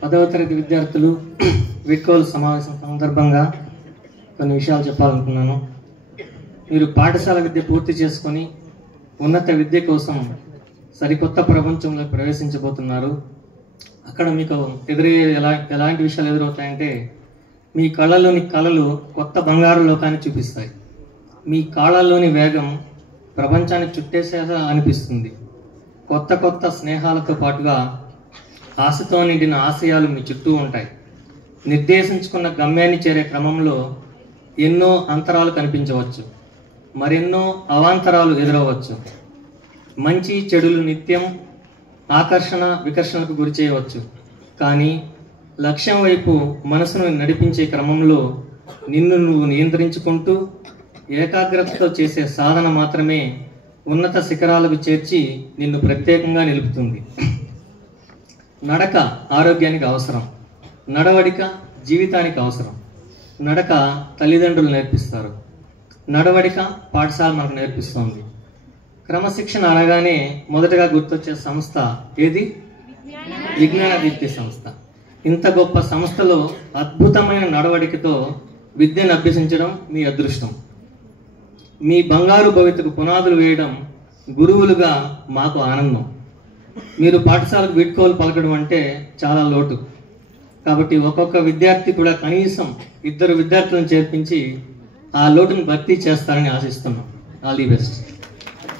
10వ తరగతి విద్యార్థులు వీడ్కోలు సమావేశం సందర్భంగా కొన్ని విషయాలు చెప్పాలనుకున్నాను. మీరు పాఠశాల విద్య పూర్తి చేసుకొని ఉన్నత విద్య కోసం సరికొత్త ప్రపంచంలో ప్రవేశించబోతున్నారు. అక్కడ మీకు ఎదురయ్యే ఎలాంటి విషయాలు ఎదురవుతాయంటే, మీ కళ్ళలోని కళలు కొత్త బంగారు లోకాన్ని చూపిస్తాయి. మీ కాళ్ళలోని వేగం ప్రపంచాన్ని చుట్టేసేలా అనిపిస్తుంది. కొత్త కొత్త స్నేహాలతో పాటుగా ఆశతో నిండిన ఆశయాలు మీ చుట్టూ ఉంటాయి. నిర్దేశించుకున్న గమ్యాన్ని చేరే క్రమంలో ఎన్నో అంతరాలు కనిపించవచ్చు, మరెన్నో అవాంతరాలు ఎదురవచ్చు. మంచి చెడులు నిత్యం ఆకర్షణ వికర్షణకు గురి చేయవచ్చు. కానీ లక్ష్యం వైపు మనసును నడిపించే క్రమంలో నిన్ను నువ్వు నియంత్రించుకుంటూ ఏకాగ్రతతో చేసే సాధన మాత్రమే ఉన్నత శిఖరాలకు చేర్చి నిన్ను ప్రత్యేకంగా నిలుపుతుంది. నడక ఆరోగ్యానికి అవసరం, నడవడిక జీవితానికి అవసరం. నడక తల్లిదండ్రులు నేర్పిస్తారు, నడవడిక పాఠశాల మనకు నేర్పిస్తుంది. క్రమశిక్షణ అనగానే మొదటగా గుర్తొచ్చే సంస్థ ఏది? విజ్ఞాన దీప్తి సంస్థ. ఇంత గొప్ప సంస్థలో అద్భుతమైన నడవడికతో విద్యను అభ్యసించడం మీ అదృష్టం. మీ బంగారు భవితకు పునాదులు వేయడం గురువులుగా మాకు ఆనందం. మీరు పాఠశాలకు వీడ్కోలు పలకడం అంటే చాలా లోటు. కాబట్టి ఒక్కొక్క విద్యార్థి కూడా కనీసం 2 విద్యార్థులను చేర్పించి ఆ లోటును భర్తీ చేస్తారని ఆశిస్తున్నాం. All the best.